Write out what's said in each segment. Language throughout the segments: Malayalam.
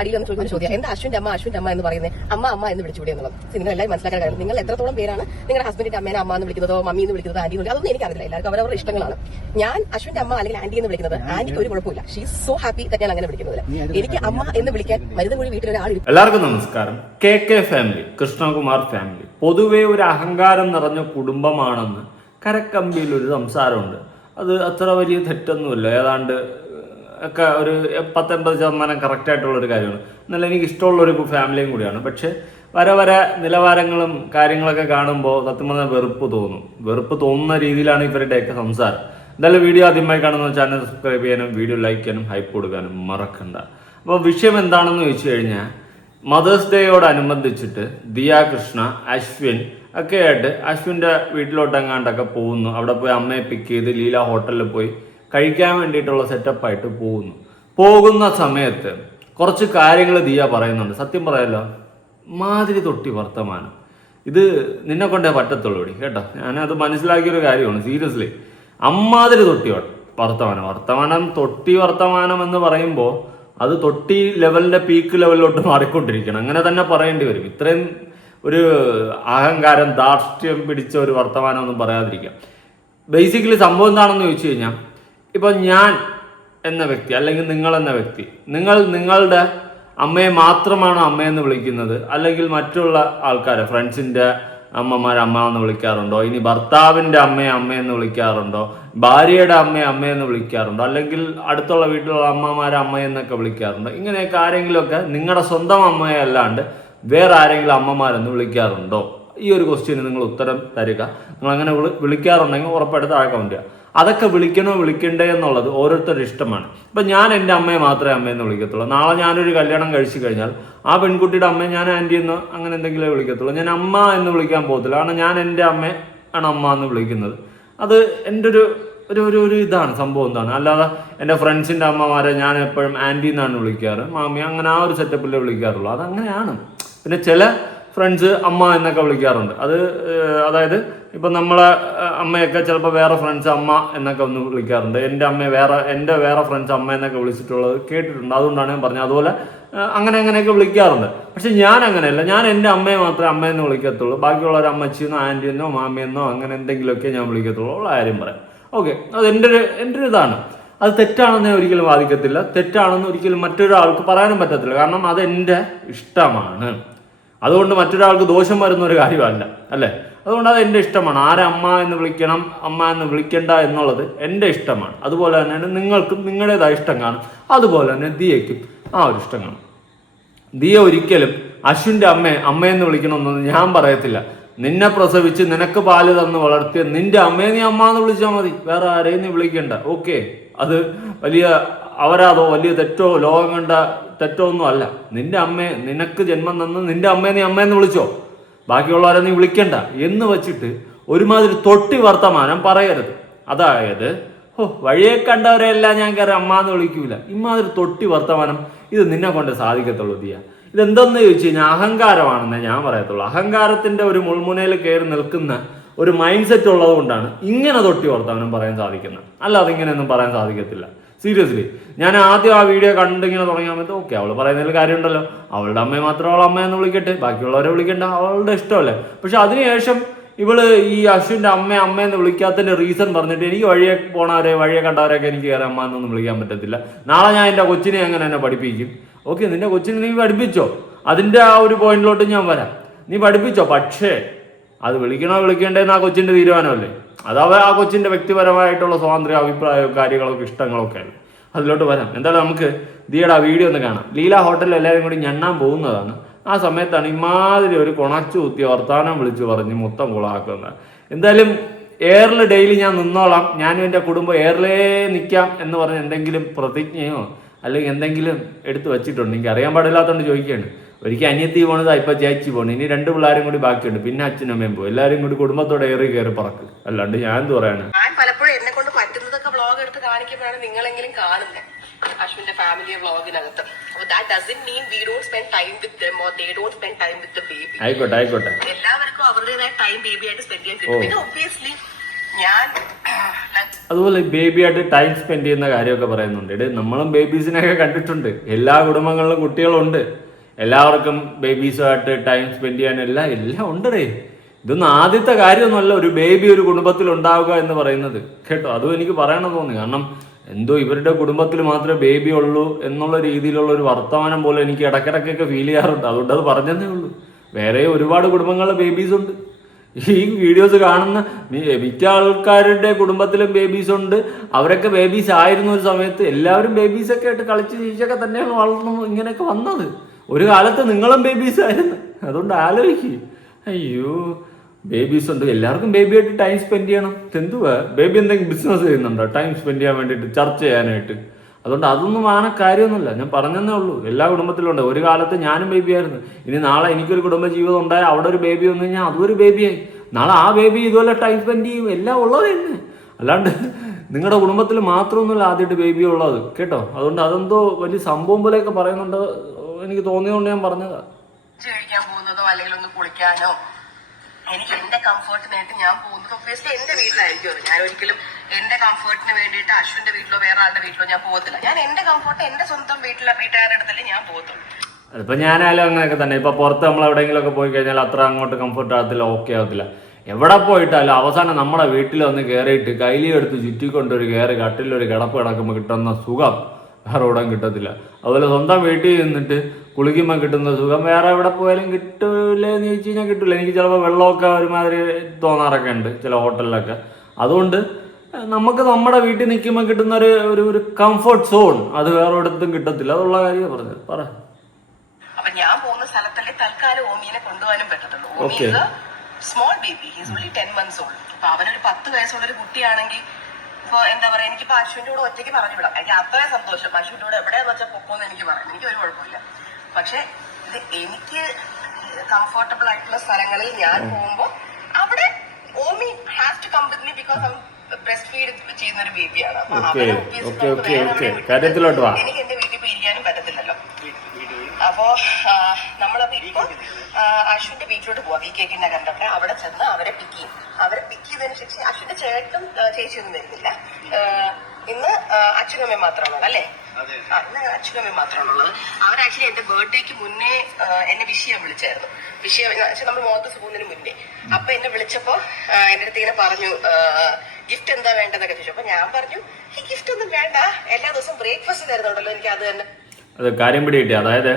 അടിയിൽ വന്ന് ചോദിക്കുന്ന ചോദ്യം എന്താ അശ്വിന്റെ അമ്മ എന്ന് പറയുന്നത് അമ്മ അമ്മ എന്ന് വിളിച്ചുകൂടി എന്നുള്ളത്. നിങ്ങൾ എല്ലാവരും മനസ്സിലാക്കാൻ കാര്യം നിങ്ങൾ എത്രത്തോളം പേരാണ് നിങ്ങളുടെ ഹസ്ബൻഡിന്റെ അമ്മേനെ അമ്മ എന്ന് വിളിക്കുന്നതോ മമ്മി എന്ന് വിളിക്കുന്നതോ ആന്റി എന്ന് അതൊന്നും എനിക്കറിയില്ല. എല്ലാവർക്കും അവരവരുടെ ഇഷ്ടങ്ങളാണ്. ഞാൻ അശ്വിന്റെ അമ്മ അല്ലെങ്കിൽ ആന്റി എന്ന് വിളിക്കുന്നത് ആന്റിക്ക് ഒരു കുഴപ്പമില്ല. She is so happy that ഞാൻ അങ്ങനെ വിളിക്കുന്നത്. എനിക്ക് അമ്മ എന്ന് വിളിക്കാൻ മരുന്നുമൊഴി വീട്ടിലൊരാൾ. എല്ലാവർക്കും നമസ്കാരം. കെ ഫാമിലി, കൃഷ്ണകുമാർ ഫാമിലി പൊതുവെ ഒരു അഹങ്കാരം നിറഞ്ഞ കുടുംബമാണെന്ന് കരക്കമ്പിയിൽ ഒരു സംസാരമുണ്ട്. അത് അത്ര വലിയ തെറ്റൊന്നുമില്ല. ഏതാണ്ട് ഒക്കെ ഒരു 80-80% കറക്റ്റായിട്ടുള്ളൊരു കാര്യമാണ്. എന്നാലും എനിക്ക് ഇഷ്ടമുള്ളൊരു ഫാമിലിയും കൂടിയാണ്. പക്ഷെ വരെ നിലവാരങ്ങളും കാര്യങ്ങളൊക്കെ കാണുമ്പോൾ സത്യം പറഞ്ഞാൽ വെറുപ്പ് തോന്നുന്ന രീതിയിലാണ് ഇവരുടെയൊക്കെ സംസാരം. എന്തായാലും വീഡിയോ ആദ്യമായി കാണുന്ന ചാനൽ സബ്സ്ക്രൈബ് ചെയ്യാനും വീഡിയോ ലൈക്ക് ചെയ്യാനും ഹൈപ്പ് കൊടുക്കാനും മറക്കണ്ട. അപ്പോൾ വിഷയം എന്താണെന്ന് ചോദിച്ചു കഴിഞ്ഞാൽ, മദേഴ്സ് ഡേയോടനുബന്ധിച്ചിട്ട് ദിയ, കൃഷ്ണ, അശ്വിൻ ഒക്കെ ആയിട്ട് അശ്വിൻ്റെ വീട്ടിലോട്ടെങ്ങാണ്ടൊക്കെ പോകുന്നു. അവിടെ പോയി അമ്മയെ പിക്ക് ചെയ്ത് ലീല ഹോട്ടലിൽ പോയി കഴിക്കാൻ വേണ്ടിയിട്ടുള്ള സെറ്റപ്പായിട്ട് പോകുന്ന സമയത്ത് കുറച്ച് കാര്യങ്ങൾ ദിയ പറയുന്നുണ്ട്. സത്യം പറയാലോ, മാതിരി തൊട്ടി വർത്തമാനം. ഇത് നിന്നെ കൊണ്ടേ പറ്റത്തുള്ളൂടി കേട്ടോ. ഞാനത് മനസ്സിലാക്കിയൊരു കാര്യമാണ്. സീരിയസ്ലി അമ്മാതിരി തൊട്ടി വർത്തമാനം തൊട്ടി വർത്തമാനം എന്ന് പറയുമ്പോൾ അത് തൊട്ടി ലെവലിന്റെ പീക്ക് ലെവലിലോട്ട് മാറിക്കൊണ്ടിരിക്കണം. അങ്ങനെ തന്നെ പറയേണ്ടി വരും. ഇത്രയും ഒരു അഹങ്കാരം ധാർഷ്ട്യം പിടിച്ച ഒരു വർത്തമാനമൊന്നും പറയാതിരിക്കാം. ബേസിക്കലി സംഭവം എന്താണെന്ന് ചോദിച്ചു കഴിഞ്ഞാൽ, ഇപ്പം ഞാൻ എന്ന വ്യക്തി അല്ലെങ്കിൽ നിങ്ങൾ എന്ന വ്യക്തി, നിങ്ങളുടെ അമ്മയെ മാത്രമാണോ അമ്മയെന്ന് വിളിക്കുന്നത്, അല്ലെങ്കിൽ മറ്റുള്ള ആൾക്കാരെ ഫ്രണ്ട്സിൻ്റെ അമ്മമാരെ അമ്മ എന്ന് വിളിക്കാറുണ്ടോ, ഇനി ഭർത്താവിൻ്റെ അമ്മയെന്ന് വിളിക്കാറുണ്ടോ, ഭാര്യയുടെ അമ്മയെന്ന് വിളിക്കാറുണ്ടോ, അല്ലെങ്കിൽ അടുത്തുള്ള വീട്ടിലുള്ള അമ്മമാരെ അമ്മയെന്നൊക്കെ വിളിക്കാറുണ്ടോ? ഇങ്ങനെയൊക്കെ ആരെങ്കിലുമൊക്കെ നിങ്ങളുടെ സ്വന്തം അമ്മയെ അല്ലാണ്ട് വേറെ ആരെങ്കിലും അമ്മമാരെന്ന് വിളിക്കാറുണ്ടോ? ഈ ഒരു ക്വസ്റ്റ്യന് നിങ്ങൾ ഉത്തരം തരിക. നിങ്ങൾ അങ്ങനെ വിളിക്കാറുണ്ടെങ്കിൽ ഉറപ്പായിട്ട് താഴെ കമന്റ് ചെയ്യുക. അതൊക്കെ വിളിക്കണോ വിളിക്കണ്ടേ എന്നുള്ളത് ഓരോരുത്തരുടെ ഇഷ്ടമാണ്. ഇപ്പം ഞാൻ എൻ്റെ അമ്മയെ മാത്രമേ അമ്മയെന്ന് വിളിക്കത്തുള്ളൂ. നാളെ ഞാനൊരു കല്യാണം കഴിച്ചു കഴിഞ്ഞാൽ ആ പെൺകുട്ടിയുടെ അമ്മയെ ഞാൻ ആൻറ്റി എന്ന് അങ്ങനെ എന്തെങ്കിലും വിളിക്കത്തുള്ളൂ. ഞാൻ അമ്മ എന്ന് വിളിക്കാൻ പോകത്തില്ല. കാരണം ഞാൻ എൻ്റെ അമ്മയെ ആണ് അമ്മ എന്ന് വിളിക്കുന്നത്. അത് എൻ്റെ ഒരു ഇതാണ് സംഭവം. എന്താണ്, അല്ലാതെ എൻ്റെ ഫ്രണ്ട്സിൻ്റെ അമ്മമാരെ ഞാൻ എപ്പോഴും ആൻറ്റി എന്നാണ് വിളിക്കാറ്, മാമി അങ്ങനെ ആ ഒരു സെറ്റപ്പിലേ വിളിക്കാറുള്ളൂ. അതങ്ങനെയാണ്. പിന്നെ ചില ഫ്രണ്ട്സ് അമ്മ എന്നൊക്കെ വിളിക്കാറുണ്ട്. അതായത് ഇപ്പം നമ്മളെ അമ്മയൊക്കെ ചിലപ്പോൾ വേറെ ഫ്രണ്ട്സ് അമ്മ എന്നൊക്കെ ഒന്ന് വിളിക്കാറുണ്ട്. എൻ്റെ വേറെ ഫ്രണ്ട്സ് അമ്മ എന്നൊക്കെ വിളിച്ചിട്ടുള്ളത് കേട്ടിട്ടുണ്ട്. അതുകൊണ്ടാണ് ഞാൻ പറഞ്ഞത്. അതുപോലെ അങ്ങനെയൊക്കെ വിളിക്കാറുണ്ട്. പക്ഷെ ഞാൻ അങ്ങനെയല്ല. ഞാൻ എൻ്റെ അമ്മയെ മാത്രമേ അമ്മയെന്ന് വിളിക്കത്തുള്ളൂ. ബാക്കിയുള്ളവർ അമ്മച്ചിന്നോ ആൻറ്റിയെന്നോ മാമിയെന്നോ അങ്ങനെ എന്തെങ്കിലുമൊക്കെ ഞാൻ വിളിക്കത്തുള്ളൂ. ഉള്ള കാര്യം പറയാം. ഓക്കെ, അത് എൻ്റെ ഒരു ഇതാണ്. അത് തെറ്റാണെന്ന് ഞാൻ ഒരിക്കലും വാദിക്കത്തില്ല. തെറ്റാണെന്ന് ഒരിക്കലും മറ്റൊരാൾക്ക് പറയാനും പറ്റത്തില്ല. കാരണം അത് എൻ്റെ ഇഷ്ടമാണ്. അതുകൊണ്ട് മറ്റൊരാൾക്ക് ദോഷം വരുന്ന ഒരു കാര്യമല്ല, അല്ലേ? അതുകൊണ്ട് അത് എൻ്റെ ഇഷ്ടമാണ്. ആരെ അമ്മ എന്ന് വിളിക്കണം, അമ്മ എന്ന് വിളിക്കണ്ട എന്നുള്ളത് എൻ്റെ ഇഷ്ടമാണ്. അതുപോലെ തന്നെയാണ് നിങ്ങൾക്കും നിങ്ങളുടേതായ ഇഷ്ടം കാണും. അതുപോലെ തന്നെ ദിയയ്ക്കും ആ ഒരു ഇഷ്ടം കാണും. ദിയ ഒരിക്കലും അശ്വിൻ്റെ അമ്മയെന്ന് വിളിക്കണമെന്നൊന്നും ഞാൻ പറയത്തില്ല. നിന്നെ പ്രസവിച്ച് നിനക്ക് പാല് തന്ന് വളർത്തിയ നിന്റെ അമ്മയെ നീ അമ്മ എന്ന് വിളിച്ചാൽ മതി. വേറെ ആരെയും നീ വിളിക്കണ്ട. ഓക്കെ, അത് വലിയ അവരാതോ വലിയ തെറ്റോ ലോകം കണ്ട തെറ്റോ ഒന്നും അല്ല. നിന്റെ അമ്മയെ, നിനക്ക് ജന്മം തന്ന് നിന്റെ അമ്മയെ നീ അമ്മയെന്ന് വിളിച്ചോ, ബാക്കിയുള്ളവരെ നീ വിളിക്കണ്ട എന്ന് വെച്ചിട്ട് ഒരുമാതിരി തൊട്ടി വർത്തമാനം പറയരുത്. അതായത് വഴിയെ കണ്ടവരെല്ലാം ഞാൻ കയറി അമ്മ എന്ന് വിളിക്കൂല. ഇമാതിരി തൊട്ടി വർത്തമാനം ഇത് നിന്നെ കൊണ്ട് സാധിക്കത്തുള്ളൂ ദിയ. ഇതെന്തെന്ന് ചോദിച്ചു കഴിഞ്ഞാൽ അഹങ്കാരമാണെന്നേ ഞാൻ പറയത്തുള്ളൂ. അഹങ്കാരത്തിന്റെ ഒരു മുൾമുനയിൽ കയറി നിൽക്കുന്ന ഒരു മൈൻഡ് സെറ്റ് ഉള്ളത് കൊണ്ടാണ് ഇങ്ങനെ തൊട്ടി വർത്തമാനം പറയാൻ സാധിക്കുന്നത്. അല്ലാതെ ഇങ്ങനെയൊന്നും പറയാൻ സാധിക്കത്തില്ല. സീരിയസ്ലി ഞാൻ ആദ്യം ആ വീഡിയോ കണ്ടിങ്ങനെ തുടങ്ങിയ സമയത്ത് ഓക്കെ, അവൾ പറയുന്നതിൽ കാര്യമുണ്ടല്ലോ, അവളുടെ അമ്മയെ മാത്രം അവൾ അമ്മയെന്ന് വിളിക്കട്ടെ, ബാക്കിയുള്ളവരെ വിളിക്കണ്ട, അവളുടെ ഇഷ്ടമല്ലേ. പക്ഷെ അതിനുശേഷം ഇവള് ഈ അശ്വിൻ്റെ അമ്മയെന്ന് വിളിക്കാത്തതിന്റെ റീസൺ പറഞ്ഞിട്ട് എനിക്ക് വഴിയെ കണ്ടവരെയൊക്കെ എനിക്ക് കയറി അമ്മ എന്നൊന്നും വിളിക്കാൻ പറ്റത്തില്ല. നാളെ ഞാൻ എൻ്റെ കൊച്ചിനെ അങ്ങനെ എന്നെ പഠിപ്പിക്കും. ഓക്കെ, നിന്റെ കൊച്ചിനെ നീ പഠിപ്പിച്ചോ, അതിൻ്റെ ആ ഒരു പോയിന്റിലോട്ട് ഞാൻ വരാം. നീ പഠിപ്പിച്ചോ, പക്ഷേ അത് വിളിക്കണോ വിളിക്കേണ്ടതെന്ന് ആ കൊച്ചിന്റെ തീരുമാനമല്ലേ. അതാവെ ആ കൊച്ചിന്റെ വ്യക്തിപരമായിട്ടുള്ള സ്വാതന്ത്ര്യ അഭിപ്രായവും കാര്യങ്ങളൊക്കെ ഇഷ്ടങ്ങളൊക്കെ അല്ലേ. അതിലോട്ട് വരാം. എന്തായാലും നമുക്ക് ദിയയുടെ ആ വീഡിയോ ഒന്ന് കാണാം. ലീല ഹോട്ടലിൽ എല്ലാവരും കൂടി ഞണ്ണാൻ പോകുന്നതാണ്. ആ സമയത്താണ് ഇമാതിരി ഒരു കൊണച്ചു കുത്തിയ വർത്താനം വിളിച്ചു പറഞ്ഞ് മൊത്തം കുളമാക്കുന്നത്. എന്തായാലും എയറിൽ ഡെയിലി ഞാൻ നിന്നോളാം, ഞാനും എൻ്റെ കുടുംബം എയറിലേ നിൽക്കാം എന്ന് പറഞ്ഞ് എന്തെങ്കിലും പ്രതിജ്ഞയോ അല്ലെങ്കിൽ എന്തെങ്കിലും എടുത്തു വെച്ചിട്ടുണ്ട്. എനിക്ക് അറിയാൻ പാടില്ലാത്തതുകൊണ്ട് ചോദിക്കുകയാണ്. ഒരിക്കൽ അനിയത്തി പോണത് ഇപ്പം ചേച്ചി പോണു, ഇനി 2 പിള്ളേരും കൂടി ബാക്കിയുണ്ട്, പിന്നെ അച്ഛനും അമ്മയും പോകും. എല്ലാവരും കൂടി കുടുംബത്തോടെ കയറി പറക്ക്. അല്ലാണ്ട് ഞാൻ എന്ത് പറയാനാണ്. ഞാൻ പലപ്പോഴും എന്നെ കൊണ്ട് പറ്റുന്നതൊക്കെ വ്ളോഗ് എടുത്ത് കാണിക്കുമ്പോഴാണ് നിങ്ങളെങ്കിലും കാണുന്നത് അശ്വിന്റെ family വ്ളോഗിനകത്ത്. That doesn't mean we don't spend time with them or they don't spend time with the baby. ആയിക്കോട്ടെ. എല്ലാവർക്കും അവരുടേതായ ടൈം ബേബി ആയിട്ട് സ്പെൻഡ് ചെയ്യാൻ കിട്ടും. പിന്നെ ഒബ്വിയസ്ലി ഞാൻ അതുപോലെ ബേബിയായിട്ട് ടൈം സ്പെൻഡ് ചെയ്യുന്ന കാര്യമൊക്കെ പറയുന്നുണ്ട്. നമ്മളും ബേബീസിനെയൊക്കെ കണ്ടിട്ടുണ്ട്. എല്ലാ കുടുംബങ്ങളിലും കുട്ടികളുണ്ട്. എല്ലാവർക്കും ബേബീസുമായിട്ട് ടൈം സ്പെൻഡ് ചെയ്യാൻ എല്ലാം ഉണ്ടേ. ഇതൊന്നും ആദ്യത്തെ കാര്യമൊന്നുമല്ല ഒരു ബേബി ഒരു കുടുംബത്തിൽ ഉണ്ടാവുക എന്ന് പറയുന്നത് കേട്ടോ. അതും എനിക്ക് പറയണമെന്ന് തോന്നി. കാരണം എന്തോ ഇവരുടെ കുടുംബത്തിൽ മാത്രമേ ബേബി ഉള്ളൂ എന്നുള്ള രീതിയിലുള്ള ഒരു വർത്തമാനം പോലെ എനിക്ക് ഇടയ്ക്കിടയ്ക്കൊക്കെ ഫീൽ ചെയ്യാറുണ്ട്. അതുകൊണ്ട് അത് പറഞ്ഞതേ ഉള്ളൂ. വേറെ ഒരുപാട് കുടുംബങ്ങളിലെ ബേബീസ് ഉണ്ട്. ഈ വീഡിയോസ് കാണുന്ന മിക്ക ആൾക്കാരുടെ കുടുംബത്തിലും ബേബീസ് ഉണ്ട്. അവരൊക്കെ ബേബീസ് ആയിരുന്ന ഒരു സമയത്ത് എല്ലാവരും ബേബീസൊക്കെ ആയിട്ട് കളിച്ച് ജീവിച്ചൊക്കെ തന്നെയാണ് വളർന്നു ഇങ്ങനെയൊക്കെ വന്നത്. ഒരു കാലത്ത് നിങ്ങളും ബേബീസ് ആയിരുന്നു. അതുകൊണ്ട് ആലോചിക്കുക. അയ്യോ, ബേബീസ് ഉണ്ട്. എല്ലാവർക്കും ബേബിയായിട്ട് ടൈം സ്പെൻഡ് ചെയ്യണം. എന്തുവാ ബേബി എന്തെങ്കിലും ബിസിനസ് ചെയ്യുന്നുണ്ടോ ടൈം സ്പെൻഡ് ചെയ്യാൻ വേണ്ടിയിട്ട്, ചർച്ച ചെയ്യാനായിട്ട്? അതുകൊണ്ട് അതൊന്നും ആണ് കാര്യമൊന്നുമില്ല. ഞാൻ പറഞ്ഞതേ ഉള്ളൂ. എല്ലാ കുടുംബത്തിലും ഉണ്ട്. ഒരു കാലത്ത് ഞാനും ബേബി ആയിരുന്നു. ഇനി നാളെ എനിക്കൊരു കുടുംബ ജീവിതം ഉണ്ടായാൽ അവിടെ ഒരു ബേബി വന്നു കഴിഞ്ഞാൽ അതൊരു ബേബിയായി. നാളെ ആ ബേബി ഇതുപോലെ ടൈം സ്പെൻഡ് ചെയ്യും. എല്ലാം ഉള്ളത് തന്നെ. അല്ലാണ്ട് നിങ്ങളുടെ കുടുംബത്തിൽ മാത്രമൊന്നുമില്ല ആദ്യമായിട്ട് ബേബി ഉള്ളത് കേട്ടോ. അതുകൊണ്ട് അതെന്തോ വലിയ സംഭവം പോലെയൊക്കെ പറയുന്നുണ്ട്. എനിക്ക് തോന്നിയതുകൊണ്ട് ഞാൻ പറഞ്ഞതാ. കഴിക്കാൻ പോകുന്നതോ അല്ലെങ്കിൽ ഒന്ന് കുളിക്കാനോ എനിക്ക് എന്റെ കംഫർട്ടിനായിട്ട് ഞാൻ പോകുന്നത് ഒബ്വിയസ്ലി എന്റെ വീട്ടിലായിരിക്കും. അത് ഞാൻ ഒരിക്കലും എന്റെ കംഫർട്ടിന് വേണ്ടിയിട്ട് അശ്വിന്റെ വീട്ടിലോ വേറെ ആളുടെ വീട്ടിലോ ഞാൻ പോകത്തില്ല. ഞാൻ എന്റെ കംഫർട്ട് എന്റെ സ്വന്തം വീട്ടുകാരുടെ അടുത്തല്ലേ ഞാൻ പോകത്തുള്ളൂ. അതിപ്പോൾ ഞാനായാലും അങ്ങനെയൊക്കെ തന്നെ. ഇപ്പോൾ പുറത്ത് നമ്മൾ എവിടെയെങ്കിലുമൊക്കെ പോയി കഴിഞ്ഞാൽ അത്ര അങ്ങോട്ട് കംഫർട്ട് ആകത്തില്ല, ഓക്കെ ആകത്തില്ല. എവിടെ പോയിട്ടാലും അവസാനം നമ്മുടെ വീട്ടിൽ വന്ന് കയറിയിട്ട് കൈലിയെടുത്ത് ചുറ്റിക്കൊണ്ടൊരു കയറി കട്ടിലൊരു കിടപ്പ് കിടക്കുമ്പോൾ കിട്ടുന്ന സുഖം വേറെ എവിടെയും കിട്ടത്തില്ല. അതുപോലെ സ്വന്തം വീട്ടിൽ നിന്നിട്ട് കുളിക്കുമ്പോൾ കിട്ടുന്ന സുഖം വേറെ എവിടെ പോയാലും കിട്ടൂലെന്ന് ചോദിച്ചു കഴിഞ്ഞാൽ കിട്ടില്ല. എനിക്ക് ചിലപ്പോൾ വെള്ളമൊക്കെ ഒരുമാതിരി തോന്നാറൊക്കെ ഉണ്ട് ചില ഹോട്ടലിലൊക്കെ. അതുകൊണ്ട് നമുക്ക് നമ്മുടെ വീട്ടിൽ നിൽക്കുമ്പോൾ കിട്ടുന്ന ഒരു കംഫർട്ട് സോൺ അത് വേറെ ഇടത്തും കിട്ടത്തില്ല. അതുള്ള കാര്യം പറഞ്ഞത് പറ. അപ്പൊ ഞാൻ പോകുന്ന സ്ഥലത്തല്ലേ തൽക്കാലം ഓമിയെ കൊണ്ടുപോകാനും പറ്റത്തുള്ളൂ. Omi small baby, he's only 10 months old. അപ്പൊ അവനൊരു 10 വയസ്സുള്ള ഒരു കുട്ടിയാണെങ്കിൽ ഇപ്പൊ എന്താ പറയാ, എനിക്കിപ്പോ അശ്വിന്റെ കൂടെ ഒറ്റയ്ക്ക് പറഞ്ഞു വിടാം. എനിക്ക് അത്രയും സന്തോഷം. അശ്വിന്റെ കൂടെ എവിടെയാന്ന് വെച്ചാൽ പൊക്കോന്ന് എനിക്ക് പറയാം. എനിക്ക് ഒരു കുഴപ്പമില്ല. പക്ഷെ ഇത് എനിക്ക് കംഫർട്ടബിൾ ആയിട്ടുള്ള സ്ഥലങ്ങളിൽ ഞാൻ പോകുമ്പോ അവിടെ Omi has to come with me because breast feed ചെയ്യുന്ന ഒരു ബേബിയാണ്. അപ്പൊ എനിക്ക് എന്റെ വീട്ടിൽ പോയി ഇരിക്കാനും പറ്റത്തില്ലല്ലോ. അപ്പോ നമ്മളപ്പോ ഇപ്പൊ അശ്വിന്റെ വീട്ടിലോട്ട് പോവാം. VKK നഗറിന്റെ അവിടെ ചെന്ന് അവരെ പിക്ക് ചെയ്യും. അവരെ പിക്ക് ചെയ്തതിനു ശേഷം അശ്വിന്റെ ചേട്ടനും ചേച്ചിയൊന്നും വരുന്നില്ല. ഇന്ന് അച്ഛനമ്മയും മാത്രമാണുള്ളത് അല്ലേ? ഇന്ന് അച്ഛനമ്മയും മാത്രമാണുള്ളത്. അവർ ആക്ച്വലി എന്റെ ബർത്ത്ഡേക്ക് മുന്നേ എന്നെ വിഷ് ചെയ്യാൻ വിളിച്ചായിരുന്നു. നമ്മൾ മോത്തസ് പോകുന്നതിന് മുന്നേ. അപ്പൊ എന്നെ വിളിച്ചപ്പോ എന്റെ അടുത്ത് ഇങ്ങനെ പറഞ്ഞു ഗിഫ്റ്റ് എന്താ വേണ്ടതൊക്കെ ചോദിച്ചു. അപ്പൊ ഞാൻ പറഞ്ഞു ഈ ഗിഫ്റ്റ് ഒന്നും വേണ്ട, എല്ലാ ദിവസവും ബ്രേക്ക്ഫാസ്റ്റ് തരുന്നുണ്ടല്ലോ, എനിക്ക് അത് തന്നെ. അത് കാര്യം പിടികിട്ടി. അതായത്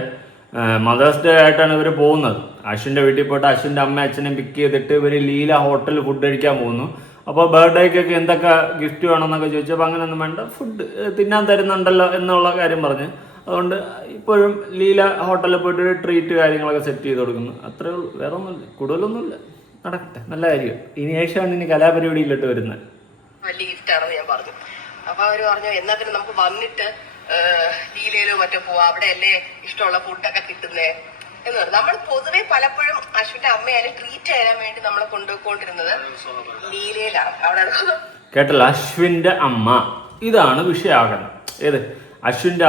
മദേഴ്സ് ഡേ ആയിട്ടാണ് ഇവർ പോകുന്നത്. അശ്വിൻ്റെ വീട്ടിൽ പോയിട്ട് അശ്വിൻ്റെ അമ്മ അച്ഛനെ പിക്ക് ചെയ്തിട്ട് ഇവർ ലീല ഹോട്ടലിൽ ഫുഡ് കഴിക്കാൻ പോകുന്നു. അപ്പോൾ ബർത്ത്ഡേക്കൊക്കെ എന്തൊക്കെ ഗിഫ്റ്റ് വേണമെന്നൊക്കെ ചോദിച്ചപ്പോൾ അങ്ങനെയൊന്നും വേണ്ട, ഫുഡ് തിന്നാൻ തരുന്നുണ്ടല്ലോ എന്നുള്ള കാര്യം പറഞ്ഞ് അതുകൊണ്ട് ഇപ്പോഴും ലീല ഹോട്ടലിൽ പോയിട്ട് ട്രീറ്റ് കാര്യങ്ങളൊക്കെ സെറ്റ് ചെയ്ത് കൊടുക്കുന്നു. അത്രേ ഉള്ളൂ, വേറെ ഒന്നുമില്ല, കൂടുതലൊന്നുമില്ല. നടക്കട്ടെ, നല്ല കാര്യം. ഇനി ശേഷമാണ് ഇനി കലാപരിപാടിയിലിട്ട് വരുന്നത്. വലിയ ഗിഫ്റ്റ് ആണെന്ന് ഞാൻ പറഞ്ഞു. അപ്പൊ അവര് പറഞ്ഞു എന്നാ പിന്നെ നമുക്ക് വന്നിട്ട് ലീലയിലോ മറ്റോ പോവാ, അവിടെ അല്ലേ ഇഷ്ടമുള്ള ഫുഡൊക്കെ കിട്ടുന്നേ എന്ന് പറഞ്ഞു. നമ്മൾ പൊതുവെ പലപ്പോഴും അശ്വിന്റെ അമ്മയായാലും ട്രീറ്റ് ചെയ്യാൻ വേണ്ടി നമ്മളെ കൊണ്ടുപോയിക്കൊണ്ടിരുന്നത് ലീലയിലാണ്. അവിടെ കേട്ടല്ലോ, അശ്വിന്റെ അമ്മ, ഇതാണ് വിഷയമാകുന്നത്. ഏത് അശ്വിന്റെ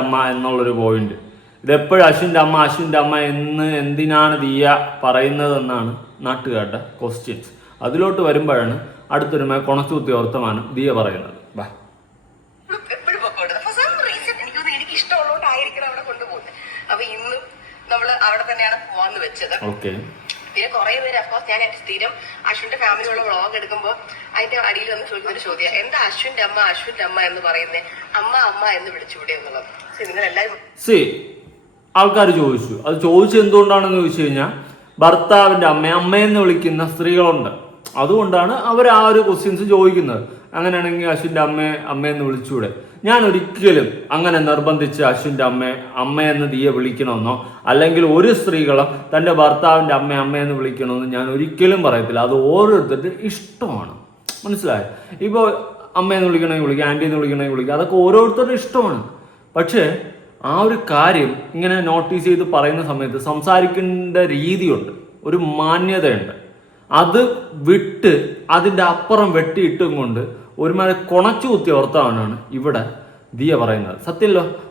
അമ്മ എന്നുള്ളൊരു പോയിന്റ്. ഇതെപ്പോഴും അശ്വിന്റെ അമ്മ എന്ന് എന്തിനാണ് ദിയ പറയുന്നതെന്നാണ് നാട്ടുകാരുടെ ക്വസ്റ്റ്യൻസ്. അതിലോട്ട് വരുമ്പോഴാണ് അടുത്തൊരു കൊണച്ചുകുത്തി വർത്തമാനം ദിയ പറയുന്നത്. എപ്പോഴും പൊക്കോട്ടെ, എനിക്ക് ഇഷ്ടമുള്ളതുകൊണ്ടായിരിക്കണം അവിടെ കൊണ്ടുപോകുന്നത്. അപ്പൊ ഇന്നും നമ്മള് അവിടെ തന്നെയാണ് പോവാന്ന് വെച്ചത്. പിന്നെ കുറെ പേര് അഫ്കോഴ്സ് ഞാൻ സ്ഥിരം അശ്വിന്റെ ഫാമിലിയുള്ള വ്ളോഗ് എടുക്കുമ്പോ അതിന്റെ അടിയിൽ വന്ന് ചോദിക്കുന്ന ഒരു ചോദ്യം, എന്താ അശ്വിന്റെ അമ്മ എന്ന് പറയുന്നത്, അമ്മ എന്ന് വിളിച്ചുകൂടെ എന്നുള്ളത്. നിങ്ങളെല്ലാവരും ആൾക്കാർ ചോദിച്ചു. അത് ചോദിച്ചത് എന്തുകൊണ്ടാണെന്ന് ചോദിച്ചു കഴിഞ്ഞാൽ ഭർത്താവിന്റെ അമ്മയെന്ന് വിളിക്കുന്ന സ്ത്രീകളുണ്ട്. അതുകൊണ്ടാണ് അവർ ആ ഒരു ക്വസ്റ്റ്യൻസ് ചോദിക്കുന്നത്. അങ്ങനെയാണെങ്കിൽ അശ്വിന്റെ അമ്മയെന്ന് വിളിച്ചുകൂടെ? ഞാൻ ഒരിക്കലും അങ്ങനെ നിർബന്ധിച്ച് അശ്വിന്റെ അമ്മയെന്ന് ദിയ വിളിക്കണമെന്നോ അല്ലെങ്കിൽ ഒരു സ്ത്രീകളും തൻ്റെ ഭർത്താവിന്റെ അമ്മയെന്ന് വിളിക്കണമെന്ന് ഞാൻ ഒരിക്കലും പറയത്തില്ല. അത് ഓരോരുത്തരുടെ ഇഷ്ടമാണ്, മനസ്സിലായോ? ഇപ്പോൾ അമ്മയെന്ന് വിളിക്കണമെങ്കിൽ വിളിക്കുക, ആൻറ്റിന്ന് വിളിക്കണമെങ്കിൽ വിളിക്കുക, അതൊക്കെ ഓരോരുത്തരുടെ ഇഷ്ടമാണ്. പക്ഷേ ആ ഒരു കാര്യം ഇങ്ങനെ നോട്ടീസ് ചെയ്ത് പറയുന്ന സമയത്ത് സംസാരിക്കേണ്ട രീതിയുണ്ട്, ഒരു മാന്യതയുണ്ട്. അത് വിട്ട് അതിൻ്റെ അപ്പുറം വെട്ടിയിട്ടും കൊണ്ട് ഒരുമാതിരി കുണച്ചു കുത്തിയ വർത്തമാനമാണ് ഇവിടെ ദിയ പറയുന്നത്.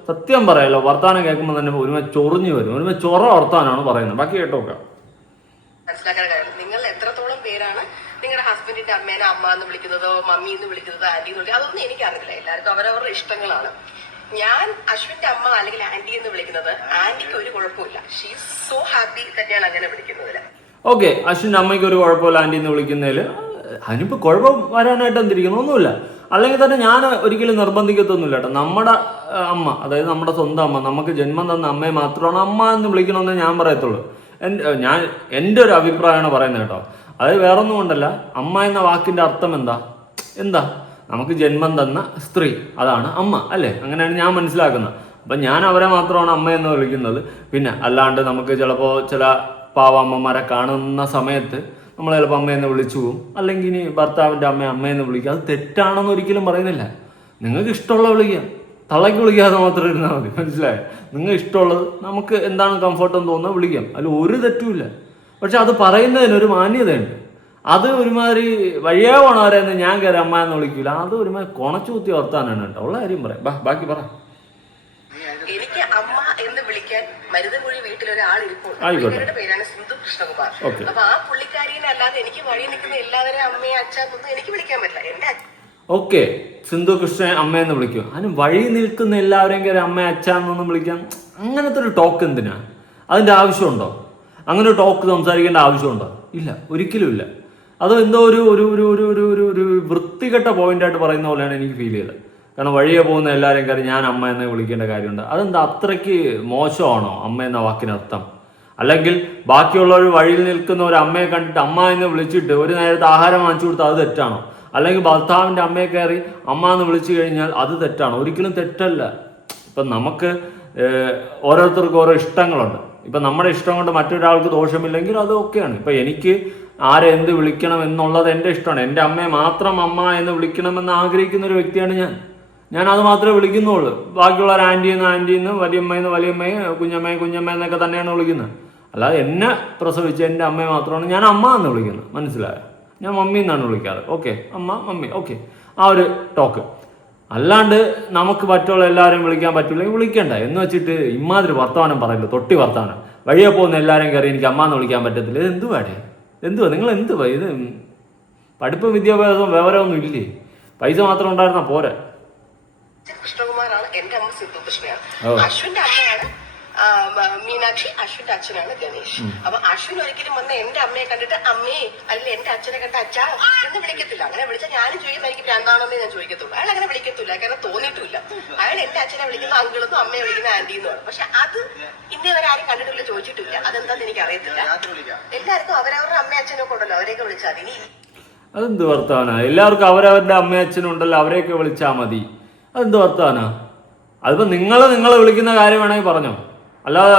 സത്യം പറയാലോ, വർത്താനം കേൾക്കുമ്പോൾ തന്നെ ഒരുമാതിരി ചൊറിഞ്ഞു വരും, ഒരുമാതിരി ചൊറ വർത്താനാണ് പറയുന്നത്. ബാക്കി കേട്ടോക്കാം. മനസ്സിലാക്കാൻ കാര്യം, നിങ്ങൾ എത്രത്തോളം പേരാണ് നിങ്ങളുടെ ഹസ്ബൻഡിന്റെ അശ്വിന്റെ അമ്മേനെ അമ്മ എന്ന് വിളിക്കുന്നതോ മമ്മി എന്ന് വിളിക്കുന്നതോ ആന്റി എന്ന് വിളിക്കുന്നത് അതൊന്നും എനിക്കറിയില്ല. എല്ലാവർക്കും അവരവരുടെ ഇഷ്ടങ്ങളാണ്. ഞാൻ അശ്വിന്റെ അമ്മ അല്ലെങ്കിൽ ആന്റി എന്ന് വിളിക്കുന്നത് ആന്റിക്ക് ഒരു കുഴപ്പമില്ല. ഷീസ് സോ ഹാപ്പി തന്നെയാണ് അങ്ങനെ വിളിക്കുന്നതിൽ. ഓക്കെ, അശ്വിന്റെ അമ്മയ്ക്ക് ഒരു കുഴപ്പമില്ല ആന്റി എന്ന് വിളിക്കുന്നതിൽ. അതിനിപ്പോൾ കുഴപ്പം വരാനായിട്ട് എന്തിരിക്കുന്നു, ഒന്നുമില്ല. അല്ലെങ്കിൽ തന്നെ ഞാൻ ഒരിക്കലും നിർബന്ധിക്കത്തൊന്നുമില്ല കേട്ടോ. നമ്മുടെ അമ്മ, അതായത് നമ്മുടെ സ്വന്തം അമ്മ, നമുക്ക് ജന്മം തന്ന അമ്മയെ മാത്രമാണ് അമ്മ എന്ന് വിളിക്കണമെന്ന് ഞാൻ പറയത്തുള്ളൂ. എൻ്റെ ഒരു അഭിപ്രായമാണ് പറയുന്നത് കേട്ടോ. അതായത് വേറൊന്നും കൊണ്ടല്ല, അമ്മ എന്ന വാക്കിന്റെ അർത്ഥം എന്താ നമുക്ക് ജന്മം തന്ന സ്ത്രീ, അതാണ് അമ്മ അല്ലേ? അങ്ങനെയാണ് ഞാൻ മനസ്സിലാക്കുന്നത്. അപ്പം ഞാൻ അവരെ മാത്രമാണ് അമ്മ എന്ന് വിളിക്കുന്നത്. പിന്നെ അല്ലാണ്ട് നമുക്ക് ചിലപ്പോൾ ചില പാവമ്മമാരെ കാണുന്ന സമയത്ത് നമ്മൾ ചിലപ്പോൾ അമ്മയെന്ന് വിളിച്ചു പോകും. അല്ലെങ്കിൽ ഇനി ഭർത്താവിൻ്റെ അമ്മയെന്ന് വിളിക്കുക, അത് തെറ്റാണെന്ന് ഒരിക്കലും പറയുന്നില്ല. നിങ്ങൾക്ക് ഇഷ്ടമുള്ള വിളിക്കുക, തള്ളയ്ക്ക് വിളിക്കാതെ മാത്രം ഇരുന്നാൽ മതി. മനസ്സിലായോ? നിങ്ങൾ ഇഷ്ടമുള്ളത്, നമുക്ക് എന്താണ് കംഫർട്ട് എന്ന് തോന്നുന്നത് വിളിക്കാം, അതിൽ ഒരു തെറ്റുമില്ല. പക്ഷെ അത് പറയുന്നതിനൊരു മാന്യതയുണ്ട്. അത് ഒരുമാതിരി വഴിയാവണം അവരെന്ന് ഞാൻ കയറി അമ്മ എന്ന് വിളിക്കില്ല. അത് ഒരുമാതിരി കുണച്ചു കുത്തി വർത്താനാണ് കേട്ടോ. ഉള്ള കാര്യം പറയാം, ബാക്കി പറ. എനിക്ക് അമ്മ എന്ന് വിളിക്കാൻ മരുതൻകുഴി വീട്ടിലൊരാളിരിപ്പുണ്ട്. പേരാണ് സിന്ധു കൃഷ്ണകുമാർ. അപ്പൊ ആ പുള്ളിക്കാരിനെ അല്ലാതെ എനിക്ക് വഴി നിൽക്കുന്ന എല്ലാവരെയും അമ്മയെ അച്ഛനൊന്നും എനിക്ക് വിളിക്കാൻ പറ്റില്ല. എന്റെ ഓക്കെ, സിന്ധു കൃഷ്ണ അമ്മയെന്ന് വിളിക്കും. അതിന് വഴി നിൽക്കുന്ന എല്ലാവരെയും കയറി അമ്മ അച്ഛന്നൊന്നും വിളിക്കാൻ അങ്ങനത്തെ ഒരു ടോക്ക് എന്തിനാ? അതിന്റെ ആവശ്യമുണ്ടോ? അങ്ങനെ ഒരു ടോക്ക് സംസാരിക്കേണ്ട ആവശ്യമുണ്ടോ? ഇല്ല, ഒരിക്കലും ഇല്ല. അത് എന്തോ ഒരു ഒരു ഒരു ഒരു ഒരു ഒരു ഒരു വൃത്തികെട്ട പോയിന്റായിട്ട് പറയുന്ന പോലെയാണ് എനിക്ക് ഫീൽ ചെയ്തത്. കാരണം വഴിയെ പോകുന്ന എല്ലാവരെയും കയറി ഞാൻ അമ്മ എന്ന് വിളിക്കേണ്ട കാര്യമുണ്ട്? അതെന്താ അത്രയ്ക്ക് മോശമാണോ അമ്മ എന്ന വാക്കിനർത്ഥം? അല്ലെങ്കിൽ ബാക്കിയുള്ളവർ വഴിയിൽ നിൽക്കുന്ന ഒരു അമ്മയെ കണ്ടിട്ട് അമ്മ എന്ന് വിളിച്ചിട്ട് ഒരു നേരത്തെ ആഹാരം വാങ്ങിച്ചു കൊടുത്താൽ അത് തെറ്റാണോ? അല്ലെങ്കിൽ ഭർത്താവിൻ്റെ അമ്മയെ കയറി അമ്മ എന്ന് വിളിച്ചു കഴിഞ്ഞാൽ അത് തെറ്റാണോ? ഒരിക്കലും തെറ്റല്ല. ഇപ്പം നമുക്ക് ഓരോരുത്തർക്കും ഓരോ ഇഷ്ടങ്ങളുണ്ട്. ഇപ്പം നമ്മുടെ ഇഷ്ടം കൊണ്ട് മറ്റൊരാൾക്ക് ദോഷമില്ലെങ്കിൽ അത് ഓക്കെയാണ്. ഇപ്പം എനിക്ക് ആരെ എന്ത് വിളിക്കണം എന്നുള്ളത് എൻ്റെ ഇഷ്ടമാണ്. എൻ്റെ അമ്മയെ മാത്രം അമ്മ എന്ന് വിളിക്കണമെന്ന് ആഗ്രഹിക്കുന്ന ഒരു വ്യക്തിയാണ് ഞാൻ അത് മാത്രമേ വിളിക്കുന്നുള്ളൂ. ബാക്കിയുള്ളവർ ആൻറ്റിന്ന് വലിയമ്മയെ കുഞ്ഞമ്മ എന്നൊക്കെ തന്നെയാണ് വിളിക്കുന്നത്. അല്ലാതെ എന്നെ പ്രസവിച്ച എൻ്റെ അമ്മയെ മാത്രമാണ് ഞാൻ അമ്മ എന്ന് വിളിക്കുന്നത്. മനസ്സിലായോ? ഞാൻ മമ്മി എന്നാണ് വിളിക്കാറ്. ഓക്കെ, അമ്മ മമ്മി, ഓക്കെ, ആ ഒരു ടോക്ക്. അല്ലാണ്ട് നമുക്ക് മറ്റുള്ള എല്ലാവരും വിളിക്കാൻ പറ്റില്ലെങ്കിൽ വിളിക്കണ്ട എന്ന് വെച്ചിട്ട് ഇമാതിരി വർത്തമാനം പറയില്ല, തൊട്ടി വർത്തമാനം. വഴിയെ പോകുന്ന എല്ലാവരും കയറി എനിക്ക് അമ്മ എന്ന് വിളിക്കാൻ പറ്റത്തില്ല. ഇത് എന്തുവാ നിങ്ങൾ എന്തുവാ ഇത്? പഠിപ്പും വിദ്യാഭ്യാസവും വിവരമൊന്നും ഇല്ലേ? പൈസ മാത്രം ഉണ്ടായിരുന്നാ പോരെ. കൃഷ്ണകുമാറാണ് എന്റെ അമ്മ. സിന്ധു കൃഷ്ണയാണ്. അശ്വിന്റെ അമ്മയാണ് മീനാക്ഷി. അശ്വിന്റെ അച്ഛനാണ് ഗണേഷ്. അപ്പൊ അശ്വിൻ ഒരിക്കലും വന്ന് എന്റെ അമ്മയെ കണ്ടിട്ട് അമ്മേ അല്ലെങ്കിൽ എന്റെ അച്ഛനെ കണ്ട അച്ഛാ എന്ന് വിളിക്കത്തില്ല. അങ്ങനെ വിളിച്ചാൽ ഞാനും ചോദിക്കും എനിക്ക് ഭ്രാന്താണോന്നേ ഞാൻ ചോദിക്കത്തുള്ളൂ. അയാൾ അങ്ങനെ വിളിക്കത്തില്ല, കാരണം തോന്നിയിട്ടില്ല. അയാൾ എന്റെ അച്ഛനെ വിളിക്കുന്ന അങ്കിളെന്നും അമ്മയെ വിളിക്കുന്ന ആന്റിന്നുമാണ്. പക്ഷെ അത് ഇന്നേ വരെ ആരും കണ്ടിട്ടില്ല, ചോദിച്ചിട്ടില്ല. അതെന്താന്ന് എനിക്ക് അറിയത്തില്ല. എല്ലാവർക്കും അവരവരുടെ അമ്മ അച്ഛനൊക്കെ ഉണ്ടല്ലോ, അവരെയൊക്കെ വിളിച്ചാൽ മതി. അതെന്ത് വർത്താനാ? എല്ലാവർക്കും അവരവരുടെ അമ്മ അച്ഛനുണ്ടല്ലോ, അവരെയൊക്കെ വിളിച്ചാൽ മതി. അതെന്ത് വർത്താനാ? അതിപ്പോ നിങ്ങളെ വിളിക്കുന്ന കാര്യം വേണമെങ്കിൽ പറഞ്ഞോ. അല്ലാതെ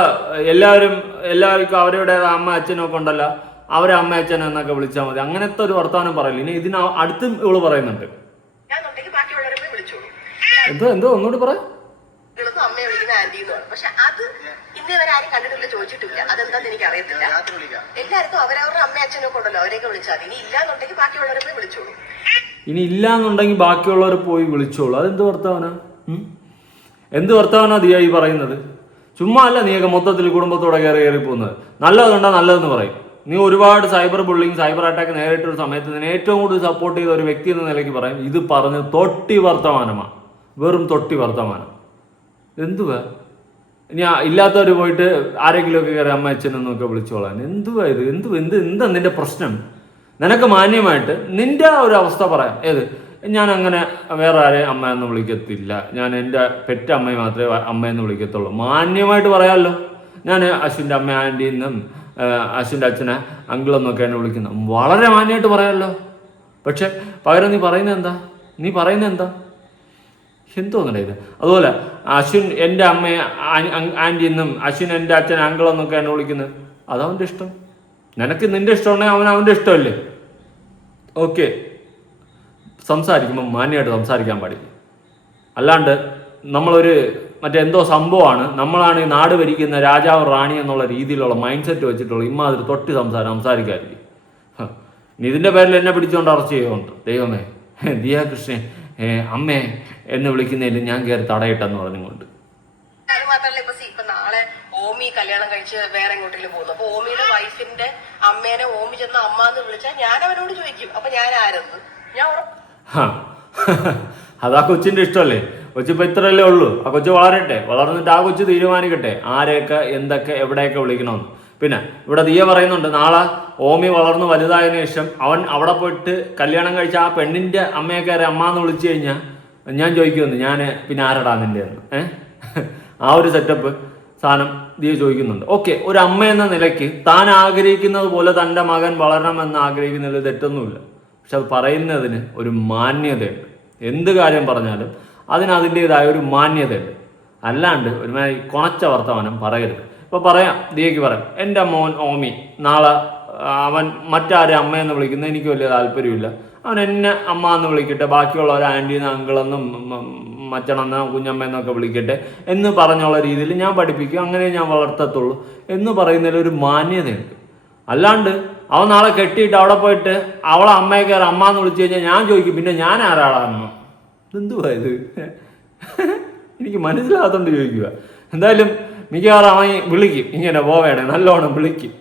എല്ലാവർക്കും അവരുടെ അമ്മ അച്ഛനൊക്കെ ഉണ്ടല്ലോ, അവരെ അമ്മ അച്ഛൻ എന്നൊക്കെ വിളിച്ചാൽ മതി. അങ്ങനത്തെ ഒരു വർത്തമാനം പറയില്ല. ഇനി ഇതിന് അടുത്തും ഇവള് പറയുന്നുണ്ട്. എന്തോ ഒന്നുകൂടി പറ. അമ്മയെ വിളിക്കുന്ന ആന്റിന്നുമാണ്. പക്ഷെ അത് ഇന്നേ വരെ ആരും കണ്ടിട്ടില്ല, ചോദിച്ചിട്ടില്ല. അതെന്താന്ന് എനിക്ക് അറിയത്തില്ല. എല്ലാവർക്കും അവരവരുടെ അമ്മ അച്ഛനൊക്കെ ഉണ്ടല്ലോ, അവരെയൊക്കെ വിളിച്ചാൽ മതി. ഇനി ഇല്ലാന്നുണ്ടെങ്കിൽ ബാക്കിയുള്ളവരെ പോയി വിളിച്ചോളൂ. ഇനി ഇല്ലാന്നുണ്ടെങ്കിൽ ബാക്കിയുള്ളവർ പോയി വിളിച്ചോളൂ. അതെന്ത് വർത്തമാനാ? എന്ത് വർത്തമാനാ ദിയ ഈ പറയുന്നത്? ചുമ്മാ അല്ല നീയൊക്കെ മൊത്തത്തിൽ കുടുംബത്തോടെ കയറി പോകുന്നത്. നല്ലതുണ്ടാ നല്ലതെന്ന് പറയും. നീ ഒരുപാട് സൈബർ ബുള്ളിങ്, സൈബർ അറ്റാക്ക് നേരിട്ടൊരു സമയത്ത് നിന്നെ ഏറ്റവും കൂടുതൽ സപ്പോർട്ട് ചെയ്ത ഒരു വ്യക്തി എന്ന നിലയ്ക്ക് പറയും ഇത് പറഞ്ഞ് തൊട്ടി വർത്തമാനമാണ്, വെറും തൊട്ടി വർത്തമാനം. എന്തുവാ ഇനി ഇല്ലാത്തവർ പോയിട്ട് ആരെങ്കിലുമൊക്കെ കയറി അമ്മ അച്ഛനൊന്നൊക്കെ വിളിച്ചോളാൻ? എന്തുവാ ഇത്? എന്താ നിന്റെ പ്രശ്നം? നിനക്ക് മാന്യമായിട്ട് നിന്റെ ഒരു അവസ്ഥ പറയാം. ഞാൻ അങ്ങനെ വേറെ ആരെയും അമ്മ എന്ന് വിളിക്കത്തില്ല, ഞാൻ എൻ്റെ പെറ്റ അമ്മയെ മാത്രമേ അമ്മയെന്ന് വിളിക്കത്തുള്ളൂ. മാന്യമായിട്ട് പറയാമല്ലോ. ഞാൻ അശ്വിൻ്റെ അമ്മ ആൻറ്റി എന്നും അശ്വിൻ്റെ അച്ഛനെ അങ്കിളെന്നൊക്കെയാണ് വിളിക്കുന്നത്. വളരെ മാന്യമായിട്ട് പറയാമല്ലോ. പക്ഷെ പകരം നീ പറയുന്നത് എന്താ? എന്തോന്നട ഇത്? അതുപോലെ അശ്വിൻ എൻ്റെ അമ്മയെ ആൻറ്റി എന്നും അശ്വിൻ എൻ്റെ അച്ഛനെ അങ്കിളെന്നൊക്കെയാണ് വിളിക്കുന്നത്. അതവൻ്റെ ഇഷ്ടം. നിനക്ക് നിന്റെ ഇഷ്ടമുണ്ടെങ്കിൽ അവൻ്റെ ഇഷ്ടമല്ലേ? ഓക്കെ, സംസാരിക്കുമ്പോൾ മാന്യമായിട്ട് സംസാരിക്കാൻ പാടില്ല. അല്ലാണ്ട് നമ്മളൊരു മറ്റെന്തോ സംഭവമാണ്, നമ്മളാണ് ഈ നാട് ഭരിക്കുന്ന രാജാവ് റാണി എന്നുള്ള രീതിയിലുള്ള മൈൻഡ് സെറ്റ് വെച്ചിട്ടുള്ള ഇമാതിരി തൊട്ടി സംസാരിക്കാതിരിക്കും. ഇനി ഇതിൻ്റെ പേരിൽ എന്നെ പിടിച്ചുകൊണ്ട് അറസ്റ്റ് ചെയ്യുന്നുണ്ട്. ദൈവമേ, ദിയ കൃഷ്ണൻ അമ്മേ എന്ന് വിളിക്കുന്നതിൽ ഞാൻ കയറി തടയിട്ടെന്ന് പറഞ്ഞുകൊണ്ട്. അത് മാത്രമല്ല, ഇപ്പൊ നാളെ ഓം ഓമി കല്യാണം കഴിച്ച് വേറെ എങ്ങോട്ടെങ്കിലും പോകുന്നു. അപ്പൊ ഓമിയുടെ വൈഫിന്റെ അമ്മേനെ ഓമി ചെന്ന് അമ്മ എന്ന് വിളിച്ചാൽ ഞാൻ അവനോട് ചോദിക്കും, അപ്പൊ ഞാൻ ആരെന്ന് ഞാൻ അതാ കൊച്ചിന്റെ ഇഷ്ടമല്ലേ. കൊച്ചിപ്പോ ഇത്രയല്ലേ ഉള്ളൂ. ആ കൊച്ചു വളരട്ടെ, വളർന്നിട്ട് ആ കൊച്ചു തീരുമാനിക്കട്ടെ ആരെയൊക്കെ എന്തൊക്കെ എവിടെയൊക്കെ വിളിക്കണമെന്ന്. പിന്നെ ഇവിടെ ദിയ പറയുന്നുണ്ട്, നാളെ ഓമി വളർന്ന് വലുതായതിനു ശേഷം അവൻ അവിടെ പോയിട്ട് കല്യാണം കഴിച്ച ആ പെണ്ണിന്റെ അമ്മയൊക്കെ അമ്മ എന്ന് വിളിച്ചു കഴിഞ്ഞാൽ ഞാൻ ചോദിക്കുമെന്ന്, ഞാൻ പിന്നെ ആരടാ നിന്റെ എന്ന്. ആ ഒരു സെറ്റപ്പ് സാധനം ദിയ ചോദിക്കുന്നുണ്ട്. ഓക്കെ, ഒരു അമ്മ എന്ന നിലയ്ക്ക് താൻ ആഗ്രഹിക്കുന്നത് പോലെ തൻ്റെ മകൻ വളരണമെന്ന് ആഗ്രഹിക്കുന്നതിൽ തെറ്റൊന്നുമില്ല. പക്ഷെ അത് പറയുന്നതിന് ഒരു മാന്യതയുണ്ട്. എന്ത് കാര്യം പറഞ്ഞാലും അതിന് അതിൻ്റെതായ ഒരു മാന്യതയുണ്ട്. അല്ലാണ്ട് ഒരുമാതിരി കുണച്ച വർത്തമാനം പറയരുത്. ഇപ്പൊ പറയാം, ദിയയ്ക്ക് പറയാം, എൻ്റെ മോൻ ഓമി നാളെ അവൻ മറ്റാരെ അമ്മയെന്ന് വിളിക്കുന്നത് എനിക്ക് വലിയ താല്പര്യമില്ല, അവൻ എന്നെ അമ്മ എന്ന് വിളിക്കട്ടെ, ബാക്കിയുള്ളവർ ആൻറ്റീന്ന് അങ്കിളെന്നും മച്ചണെന്നോ കുഞ്ഞമ്മയെന്നൊക്കെ വിളിക്കട്ടെ എന്ന് പറഞ്ഞുള്ള രീതിയിൽ ഞാൻ പഠിപ്പിക്കും, അങ്ങനെ ഞാൻ വളർത്തത്തുള്ളൂ എന്ന് പറയുന്നതിൽ ഒരു മാന്യതയുണ്ട്. അല്ലാണ്ട് അവൻ നാളെ കെട്ടിയിട്ട് അവിടെ പോയിട്ട് അവളെ അമ്മയെ കയറി അമ്മ എന്ന് വിളിച്ചു കഴിഞ്ഞാൽ ഞാൻ ചോദിക്കും, പിന്നെ ഞാൻ ആരാളാണെന്ന്. ഇതെന്തുവാ ഇത്? എനിക്ക് മനസ്സിലാകാത്തോണ്ട് ചോദിക്കുക. എന്തായാലും മിക്കവാറും അവൻ വിളിക്കും, ഇങ്ങനെ പോവേണേ നല്ലോണം വിളിക്കും.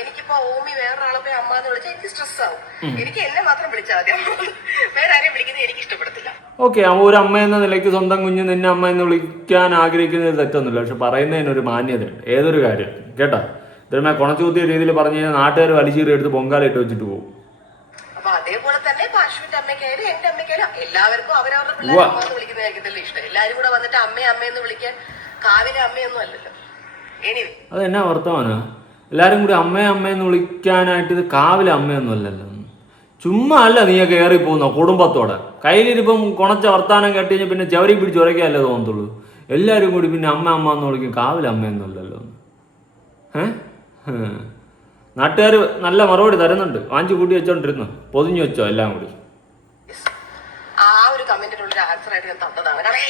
എനിക്കിപ്പോ ഓമി വേറൊരാളെ പോയി അമ്മ എന്ന് വിളിച്ചാൽ എനിക്ക് സ്ട്രെസ് ആവും. എനിക്ക് എന്നെ മാത്രം വിളിച്ചാൽ മതി, വേറെ ആരെയും വിളിക്കുന്നത് എനിക്ക് ഇഷ്ടപ്പെടത്തില്ല. ഓക്കെ, ഒരു അമ്മ എന്ന നിലയ്ക്ക് സ്വന്തം കുഞ്ഞ് നിന്നെ അമ്മ എന്ന് വിളിക്കാൻ ആഗ്രഹിക്കുന്നതിൽ തെറ്റൊന്നുമില്ല. പക്ഷെ പറയുന്നതിനൊരു മാന്യതയുണ്ട് ഏതൊരു കാര്യം. കേട്ടാ, ഇതിനെ കുണച്ചുകൂത്തിയ രീതിയിൽ പറഞ്ഞു കഴിഞ്ഞാൽ നാട്ടുകാർ വലിച്ചീറി എടുത്ത് പൊങ്കാലിട്ട് വെച്ചിട്ട് പോകും. അപ്പൊ അതേപോലെ തന്നെ അശ്വിന്റെ അമ്മയ്ക്കായാലും എന്റെ അമ്മയ്ക്കായാലും എല്ലാവർക്കും അവരവരുടെ പിള്ളേരെ അമ്മ എന്ന് വിളിക്കുന്നതായിരിക്കത്തില്ല ഇഷ്ടം. എല്ലാരും കൂടെ വന്നിട്ട് അമ്മയെന്ന് വിളിക്കാൻ കാവിലെ അമ്മയൊന്നും അല്ലല്ലോ. അതെന്നാ വർത്തമാനാ? എല്ലാരും കൂടി അമ്മയെന്ന് വിളിക്കാനായിട്ട് ഇത് കാവിലെ അമ്മയൊന്നും അല്ലല്ലോ. ചുമ്മാ അല്ല നീ കയറി പോകുന്ന കുടുംബത്തോടെ കയ്യിലിരിപ്പം കുണച്ച വർത്താനം കേട്ട് കഴിഞ്ഞാൽ പിന്നെ ചവരി പിടിച്ച് ഉറയ്ക്കാല്ലേ തോന്നത്തുള്ളൂ. എല്ലാവരും കൂടി പിന്നെ അമ്മ എന്ന് വിളിക്കും, കാവിലെ അമ്മയൊന്നും അല്ലല്ലോ. നാട്ടുകാർ നല്ല മറുപടി തരുന്നുണ്ട്. വാഞ്ചി കൂട്ടി വെച്ചോണ്ടിരുന്നു, പൊതിഞ്ഞു വെച്ചോ എല്ലാം കൂടി. ആ ഒരു കമന്റിനുള്ള ആൻസർ ആയിട്ട് ഞാൻ തന്നതാണ്. കാരണം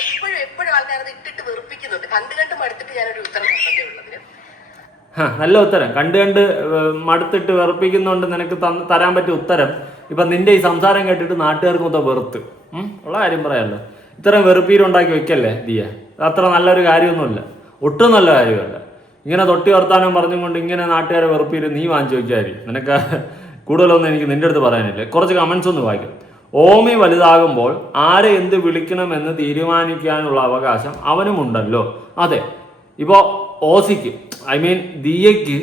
എപ്പോഴും ആൾക്കാരത് ഇട്ടിട്ട് വെറുപ്പിക്കുന്നുണ്ട്. കണ്ടു മടുത്തിട്ട് ഞാനൊരു ഉത്തരം തന്നതേ ഉള്ളതിന്. നല്ല ഉത്തരം. കണ്ട് മടുത്തിട്ട് വെറുപ്പിക്കുന്നുണ്ട് നിനക്ക് തരാൻ പറ്റിയ ഉത്തരം ഇപ്പൊ നിന്റെ ഈ സംസാരം കേട്ടിട്ട് നാട്ടുകാർക്ക് മൊത്തം വെറുത്ത് ഉള്ള കാര്യം പറയാമല്ലോ. ഇത്രയും വെറുപ്പീരുണ്ടാക്കി വെക്കല്ലേ ദിയ. അത്ര നല്ലൊരു കാര്യമൊന്നുമില്ല, ഒട്ടും നല്ല കാര്യമല്ല. ഇങ്ങനെ തൊട്ടി വർത്താനം പറഞ്ഞുകൊണ്ട് ഇങ്ങനെ നാട്ടുകാരെ വെറുപ്പീര് നീ വാങ്ങിച്ചു വെക്കാരി. നിനക്ക് കൂടുതലൊന്നും എനിക്ക് നിന്റെ അടുത്ത് പറയാനില്ല. കുറച്ച് കമന്റ്സ് ഒന്ന് വായിക്കും. ഓമി വലുതാകുമ്പോൾ ആരെ എന്ത് വിളിക്കണമെന്ന് തീരുമാനിക്കാനുള്ള അവകാശം അവനുമുണ്ടല്ലോ. അതെ, ഇപ്പോൾ ഓസിക്ക് ദിയയ്ക്ക്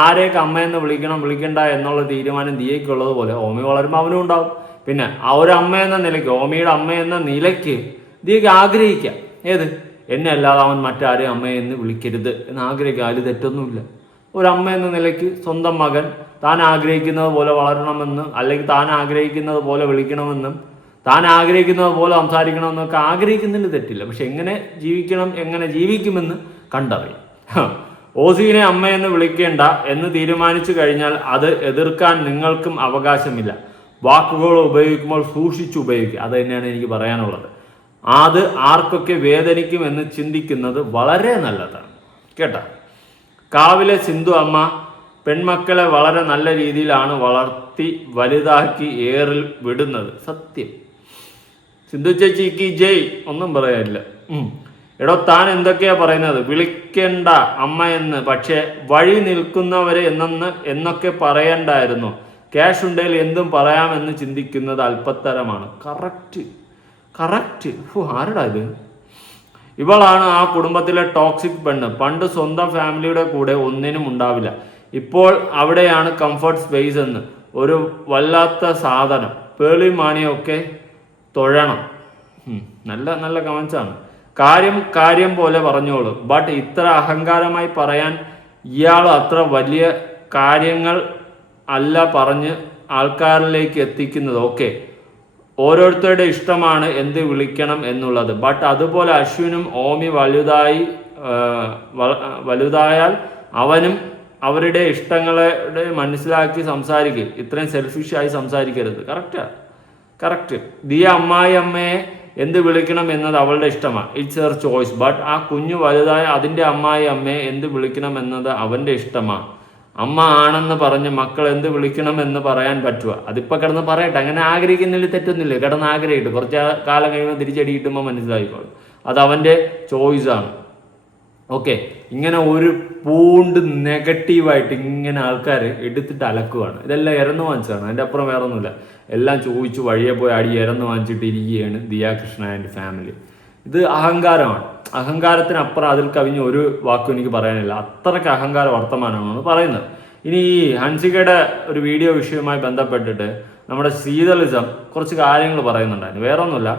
ആരെയൊക്കെ അമ്മയെന്ന് വിളിക്കണ്ട എന്നുള്ള തീരുമാനം ദിയയ്ക്കുള്ളതുപോലെ ഓമി വളരുമ്പോൾ അവനും ഉണ്ടാവും. പിന്നെ ആ ഒരു അമ്മയെന്ന നിലയ്ക്ക്, ഓമിയുടെ അമ്മയെന്ന നിലയ്ക്ക് ദിയയ്ക്ക് ആഗ്രഹിക്കാം, ഏത് എന്നെ അല്ലാതെ അവൻ മറ്റാരെയും അമ്മയെന്ന് വിളിക്കരുത് എന്ന് ആഗ്രഹിക്കുക. അതിൽ തെറ്റൊന്നുമില്ല. ഒരു അമ്മ എന്ന നിലയ്ക്ക് സ്വന്തം മകൻ താൻ ആഗ്രഹിക്കുന്നത് പോലെ വളരണമെന്നും അല്ലെങ്കിൽ താൻ ആഗ്രഹിക്കുന്നത് പോലെ വിളിക്കണമെന്നും താൻ ആഗ്രഹിക്കുന്നത് പോലെ സംസാരിക്കണമെന്നൊക്കെ ആഗ്രഹിക്കുന്നതിൽ തെറ്റില്ല. പക്ഷെ എങ്ങനെ ജീവിക്കണം, എങ്ങനെ ജീവിക്കുമെന്ന് കണ്ടറിയും. ഓസിനെ അമ്മയെന്ന് വിളിക്കേണ്ട എന്ന് തീരുമാനിച്ചു കഴിഞ്ഞാൽ അത് എതിർക്കാൻ നിങ്ങൾക്കും അവകാശമില്ല. വാക്കുകൾ ഉപയോഗിക്കുമ്പോൾ സൂക്ഷിച്ചു ഉപയോഗിക്കുക. അത് തന്നെയാണ് എനിക്ക് പറയാനുള്ളത്. അത് ആർക്കൊക്കെ വേദനിക്കും എന്ന് ചിന്തിക്കുന്നത് വളരെ നല്ലതാണ്. കേട്ടോ, കാവിലെ സിന്ധു അമ്മ പെൺമക്കളെ വളരെ നല്ല രീതിയിലാണ് വളർത്തി വലുതാക്കി ഏറിൽ വിടുന്നത്. സത്യം. സിന്ധു ചേച്ചിക്ക് ജയ്, ഒന്നും പറയാനില്ല. എടോ, താൻ എന്തൊക്കെയാ പറയുന്നത്? വിളിക്കേണ്ട അമ്മയെന്ന്, പക്ഷെ വഴി നിൽക്കുന്നവരെ എന്നൊക്കെ പറയണ്ടായിരുന്നു. ക്യാഷ് ഉണ്ടെങ്കിൽ എന്തും പറയാമെന്ന് ചിന്തിക്കുന്നത് അല്പത്തരമാണ്. കറക്റ്റ്. ആരടാ ഇത്? ഇവളാണ് ആ കുടുംബത്തിലെ ടോക്സിക് പെണ്ണ്. പണ്ട് സ്വന്തം ഫാമിലിയുടെ കൂടെ ഒന്നിനും ഉണ്ടാവില്ല, ഇപ്പോൾ അവിടെയാണ് കംഫർട്ട് സ്പേസ് എന്ന്. ഒരു വല്ലാത്ത സാധനം. പേളി മാണിയൊക്കെ തൊഴണം. നല്ല നല്ല കമന്റ്സ് ആണ്. കാര്യം പോലെ പറഞ്ഞോളൂ. ബട്ട് ഇത്ര അഹങ്കാരമായി പറയാൻ ഇയാൾ അത്ര വലിയ കാര്യങ്ങൾ അല്ല പറഞ്ഞ് ആൾക്കാരിലേക്ക് എത്തിക്കുന്നത്. ഓക്കെ, ഓരോരുത്തരുടെ ഇഷ്ടമാണ് എന്ത് വിളിക്കണം എന്നുള്ളത്. ബട്ട് അതുപോലെ അശ്വിനും ഓമി വലുതായാൽ അവനും അവരുടെ ഇഷ്ടങ്ങളെ മനസ്സിലാക്കി സംസാരിക്കുക. ഇത്രയും സെൽഫിഷായി സംസാരിക്കരുത്. കറക്റ്റ്. ദിയ അമ്മയെ എന്ത് വിളിക്കണം എന്നത് അവളുടെ ഇഷ്ടമാണ്. It's her choice. ബട്ട് ആ കുഞ്ഞു വലുതായ അതിൻ്റെ അമ്മയെ എന്ത് വിളിക്കണം എന്നത് അവൻ്റെ ഇഷ്ടമാണ്. അമ്മ ആണെന്ന് പറഞ്ഞ് മക്കൾ എന്ത് വിളിക്കണം എന്ന് പറയാൻ പറ്റുക? അതിപ്പോൾ കിടന്ന് പറയട്ടെ. അങ്ങനെ ആഗ്രഹിക്കുന്നതിൽ തെറ്റൊന്നുമില്ല. കിടന്ന് ആഗ്രഹിക്കട്ടെ. കുറച്ച് കാലം കഴിയുമ്പോൾ തിരിച്ചടി കിട്ടുമ്പോൾ മനസ്സിലായിക്കോളും. അത് അവൻ്റെ ചോയ്സാണ്. ഓക്കെ, ഇങ്ങനെ ഒരു പൂണ്ട് നെഗറ്റീവായിട്ട് ഇങ്ങനെ ആൾക്കാർ എടുത്തിട്ട് അലക്കുവാണ്. ഇതെല്ലാം ഇരന്ന് വാങ്ങിച്ചതാണ്, അതിൻ്റെ അപ്പുറം വേറെ ഒന്നുമില്ല. എല്ലാം ചോദിച്ചു വഴിയെ പോയി അടി ഇരന്ന് വാങ്ങിച്ചിട്ട് ഇരിക്കുകയാണ് ദിയാകൃഷ്ണ ആൻഡ് ഫാമിലി. ഇത് അഹങ്കാരമാണ്. അഹങ്കാരത്തിനപ്പുറം അതിൽ കവിഞ്ഞ് ഒരു വാക്കും എനിക്ക് പറയാനില്ല. അത്രയ്ക്ക് അഹങ്കാര വർത്തമാനമാണ് പറയുന്നത്. ഇനി ഈ ഹൻസികയുടെ ഒരു വീഡിയോ വിഷയവുമായി ബന്ധപ്പെട്ടിട്ട് നമ്മുടെ ശീതളിസം കുറച്ച് കാര്യങ്ങൾ പറയുന്നുണ്ടായിരുന്നു. വേറെ ഒന്നുമില്ല,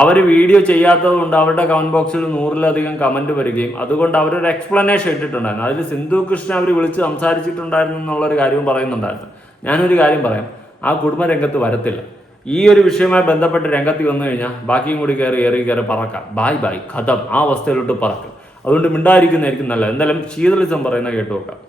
അവർ വീഡിയോ ചെയ്യാത്തത് കൊണ്ട് അവരുടെ കമന്റ് ബോക്സിൽ 100-ലധികം കമന്റ് വരികയും അതുകൊണ്ട് അവരൊരു എക്സ്പ്ലനേഷൻ ഇട്ടിട്ടുണ്ടായിരുന്നു. അതിൽ സിന്ധു കൃഷ്ണ അവർ വിളിച്ച് സംസാരിച്ചിട്ടുണ്ടായിരുന്നു എന്നുള്ളൊരു കാര്യവും പറയുന്നുണ്ടായിരുന്നു. ഞാനൊരു കാര്യം പറയാം, ആ കുടുംബരംഗത്ത് വരത്തില്ല. ഈ ഒരു വിഷയവുമായി ബന്ധപ്പെട്ട് രംഗത്ത് വന്നു കഴിഞ്ഞാൽ ബാക്കിയും കൂടി കയറി പറക്കാം. ബായ് ബായ് ഖതം, ആ അവസ്ഥയിലോട്ട് പറക്കും. അതുകൊണ്ട് മിണ്ടായിരിക്കുന്നതായിരിക്കും നല്ലത്. എന്തായാലും ശീതളിസം പറയുന്ന കേട്ടു നോക്കാം.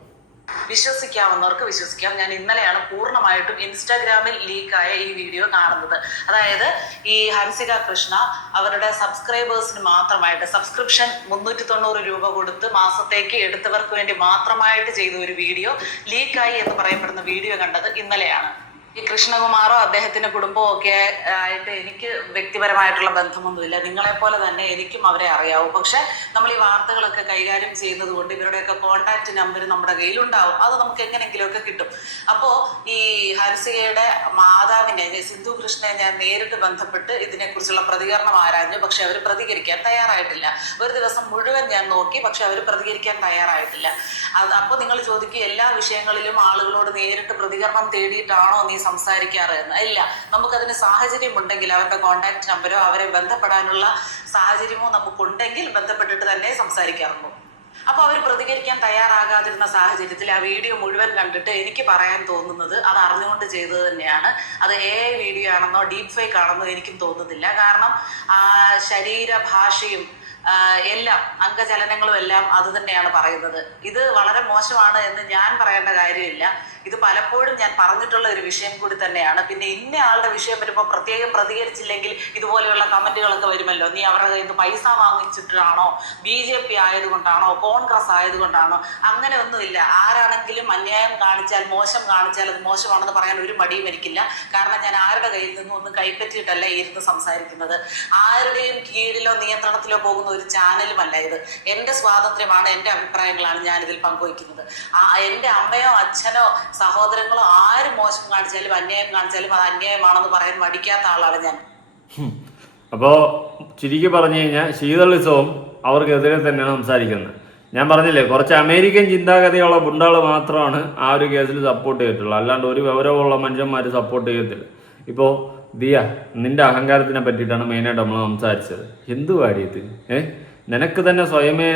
വിശ്വസിക്കാവുന്നവർക്ക് വിശ്വസിക്കാം. ഞാൻ ഇന്നലെയാണ് പൂർണ്ണമായിട്ടും ഇൻസ്റ്റാഗ്രാമിൽ ലീക്കായ ഈ വീഡിയോ കാണുന്നത്. അതായത് ഈ ഹൻസിക കൃഷ്ണ അവരുടെ സബ്സ്ക്രൈബേഴ്സിന് മാത്രമായിട്ട് സബ്സ്ക്രിപ്ഷൻ 390 രൂപ കൊടുത്ത് മാസത്തേക്ക് എടുത്തവർക്ക് വേണ്ടി മാത്രമായിട്ട് ചെയ്ത ഒരു വീഡിയോ ലീക്കായി എന്ന് പറയപ്പെടുന്ന വീഡിയോ കണ്ടത് ഇന്നലെയാണ്. ഈ കൃഷ്ണകുമാറോ അദ്ദേഹത്തിന്റെ കുടുംബവും ഒക്കെ ആയിട്ട് എനിക്ക് വ്യക്തിപരമായിട്ടുള്ള ബന്ധമൊന്നുമില്ല. നിങ്ങളെപ്പോലെ തന്നെ എനിക്കും അവരെ അറിയാവും. പക്ഷെ നമ്മൾ ഈ വാർത്തകളൊക്കെ കൈകാര്യം ചെയ്യുന്നത് കൊണ്ട് ഇവരുടെയൊക്കെ കോൺടാക്ട് നമ്പർ നമ്മുടെ കയ്യിലുണ്ടാവും. അത് നമുക്ക് എങ്ങനെയെങ്കിലുമൊക്കെ കിട്ടും. അപ്പോൾ ഈ ഹൻസികയുടെ മാതാവിനെ സിന്ധു കൃഷ്ണനെ ഞാൻ നേരിട്ട് ബന്ധപ്പെട്ട് ഇതിനെക്കുറിച്ചുള്ള പ്രതികരണം ആരാഞ്ഞു. പക്ഷെ അവർ പ്രതികരിക്കാൻ തയ്യാറായിട്ടില്ല. ഒരു ദിവസം മുഴുവൻ ഞാൻ നോക്കി, പക്ഷെ അവർ പ്രതികരിക്കാൻ തയ്യാറായിട്ടില്ല. അപ്പോൾ നിങ്ങൾ ചോദിക്കും, എല്ലാ വിഷയങ്ങളിലും ആളുകളോട് നേരിട്ട് പ്രതികരണം തേടിയിട്ടാണോ നീ സംസാരിക്കാറ് എന്ന്? ഇല്ല, നമുക്കതിന് സാഹചര്യം ഉണ്ടെങ്കിൽ അവരുടെ കോൺടാക്ട് നമ്പരോ അവരെ ബന്ധപ്പെടാനുള്ള സാഹചര്യമോ നമുക്കുണ്ടെങ്കിൽ ബന്ധപ്പെട്ടിട്ട് തന്നെ സംസാരിക്കാറുള്ളൂ. അപ്പോൾ അവർ പ്രതികരിക്കാൻ തയ്യാറാകാതിരുന്ന സാഹചര്യത്തിൽ ആ വീഡിയോ മുഴുവൻ കണ്ടിട്ട് എനിക്ക് പറയാൻ തോന്നുന്നത് അത് അറിഞ്ഞുകൊണ്ട് ചെയ്തത് തന്നെയാണ്. അത് AI വീഡിയോ ആണെന്നോ ഡീപ് ഫേക്ക് ആണെന്നോ എനിക്കും തോന്നുന്നില്ല. കാരണം ശരീരഭാഷയും എല്ലാം അംഗചലനങ്ങളും എല്ലാം അത് തന്നെയാണ് പറയുന്നത്. ഇത് വളരെ മോശമാണ് എന്ന് ഞാൻ പറയേണ്ട കാര്യമില്ല. ഇത് പലപ്പോഴും ഞാൻ പറഞ്ഞിട്ടുള്ള ഒരു വിഷയം കൂടി തന്നെയാണ്. പിന്നെ ഇന്ന ആളുടെ വിഷയം വരുമ്പോൾ പ്രത്യേകം പ്രതികരിച്ചില്ലെങ്കിൽ ഇതുപോലെയുള്ള കമന്റുകളൊക്കെ വരുമല്ലോ. നീ അവരുടെ കയ്യിൽ നിന്ന് പൈസ വാങ്ങിച്ചിട്ടാണോ, BJP ആയതുകൊണ്ടാണോ, കോൺഗ്രസ് ആയതുകൊണ്ടാണോ? അങ്ങനെ ഒന്നുമില്ല. ആരാണെങ്കിലും അന്യായം കാണിച്ചാൽ, മോശം കാണിച്ചാൽ അത് മോശമാണെന്ന് പറയാൻ ഒരു മടിയും എനിക്കില്ല. കാരണം ഞാൻ ആരുടെ കയ്യിൽ നിന്നും ഒന്നും കൈപ്പറ്റിയിട്ടല്ല ഇരുന്ന് സംസാരിക്കുന്നത്. ആരുടെയും കീഴിലോ നിയന്ത്രണത്തിലോ പോകുന്ന ഒരു ചാനലുമല്ല ഇത്. എൻ്റെ സ്വാതന്ത്ര്യമാണ്, എൻ്റെ അഭിപ്രായങ്ങളാണ് ഞാനിതിൽ പങ്കുവയ്ക്കുന്നത്. എൻ്റെ അമ്മയോ അച്ഛനോ സഹോദരങ്ങളോ ആരും മോശം കാണിച്ചാലും അന്യായം കാണിച്ചാലും അത് അന്യായമാണെന്ന് പറയാൻ മടിക്കാത്ത ആളാണ് ഞാൻ. അപ്പോ ചുരുക്കി പറഞ്ഞു കഴിഞ്ഞാൽ ശീതളിസവും അവർക്കെതിരെ തന്നെയാണ് സംസാരിക്കുന്നത്. ഞാൻ പറഞ്ഞില്ലേ, കുറച്ച് അമേരിക്കൻ ചിന്താഗതിയുള്ള ഗുണ്ടകൾ മാത്രമാണ് ആ ഒരു കേസിൽ സപ്പോർട്ട് ചെയ്തിട്ടുള്ളത്. അല്ലാണ്ട് ഒരു വിവരമുള്ള മനുഷ്യന്മാർ സപ്പോർട്ട് ചെയ്യത്തില്ല. ഇപ്പോൾ ദിയ, നിന്റെ അഹങ്കാരത്തിനെ പറ്റിയിട്ടാണ് മെയിനായിട്ട് നമ്മൾ സംസാരിച്ചത്. എന്ത് കാര്യത്? നിനക്ക് തന്നെ സ്വയമേ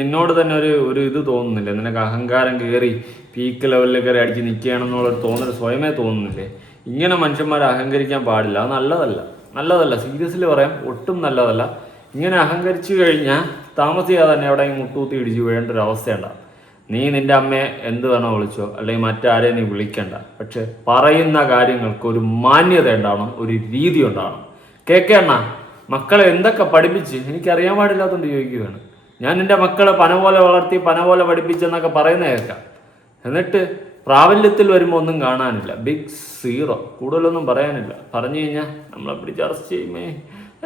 നിന്നോട് തന്നെ ഒരു ഇത് തോന്നുന്നില്ലേ? നിനക്ക് അഹങ്കാരം കയറി പീക്ക് ലെവലിൽ കയറി അടിച്ച് നിൽക്കുകയാണെന്നുള്ളൊരു തോന്നൽ സ്വയമേ തോന്നുന്നില്ലേ? ഇങ്ങനെ മനുഷ്യന്മാർ അഹങ്കരിക്കാൻ പാടില്ല. അത് നല്ലതല്ല. സീരിയസ്ലി പറയാം, ഒട്ടും നല്ലതല്ല. ഇങ്ങനെ അഹങ്കരിച്ചു കഴിഞ്ഞാൽ താമസിയാതെ തന്നെ എവിടെയെങ്കിലും മുട്ടൂത്തി ഇടിച്ച് വീഴേണ്ട ഒരു അവസ്ഥയുണ്ടാകും. നീ നിന്റെ അമ്മയെ എന്ത് വേണോ വിളിച്ചോ, അല്ലെങ്കിൽ മറ്റാരെയും നീ വിളിക്കണ്ട. പക്ഷെ പറയുന്ന കാര്യങ്ങൾക്ക് ഒരു മാന്യത ഉണ്ടാവണം, ഒരു രീതി ഉണ്ടാവണം. കേൾക്കണ്ണ, മക്കളെ എന്തൊക്കെ പഠിപ്പിച്ച് എനിക്കറിയാൻ പാടില്ലാത്തതുകൊണ്ട് ചോദിക്കുകയാണ്. ഞാൻ എൻ്റെ മക്കളെ പന പോലെ വളർത്തി, പന പോലെ പഠിപ്പിച്ചെന്നൊക്കെ പറയുന്ന കേൾക്കാം. എന്നിട്ട് പ്രാബല്യത്തിൽ വരുമ്പോൾ ഒന്നും കാണാനില്ല. Big zero. കൂടുതലൊന്നും പറയാനില്ല. പറഞ്ഞു കഴിഞ്ഞാൽ നമ്മളെ പിടിച്ച് അറസ്റ്റ് ചെയ്യുമേ.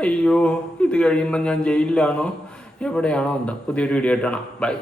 അയ്യോ, ഇത് കഴിയുമ്പോൾ ഞാൻ ജയിലിലാണോ എവിടെയാണോ എന്താ. പുതിയൊരു വീഡിയോ ആയിട്ടാണ്. ബൈ.